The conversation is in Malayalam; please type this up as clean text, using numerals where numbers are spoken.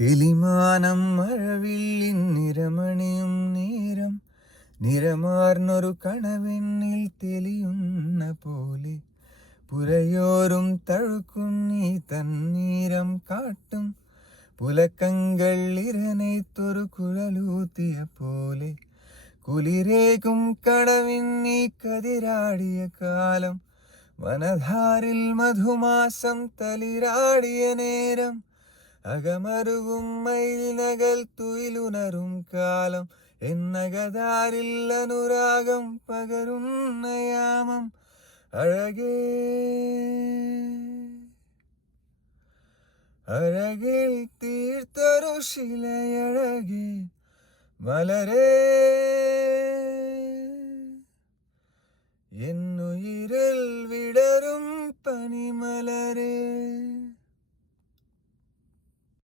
തെളിമാനം മഴവില്ലിൻ നിറമണിയും നേരം നിറമാർന്നൊരു കണവെണ്ണിൽ തെളിയുന്ന പോലെ പുരയോരും തഴുക്കുന്നീ തന്നീരം കാട്ടും പുലക്കങ്ങൾ ഇരനൈത്തൊരു കുഴലൂത്തിയ പോലെ കുളിരേകും കടവിന്നീ കതിരാടിയ കാലം വനധാരിൽ മധുമാസം തളിരാടിയ നേരം അകമരുവും മയിലിനകൾ തുയിലുണരും കാലം എന്നകതാരിൽ അനുരാഗം പകരുന്ന യാമം അഴകേ അഴകിൽ തീർത്തൊരു ശിലയഴകേ മലരേ എന്നുയിരിൽ വിടരും പനിമലരേ.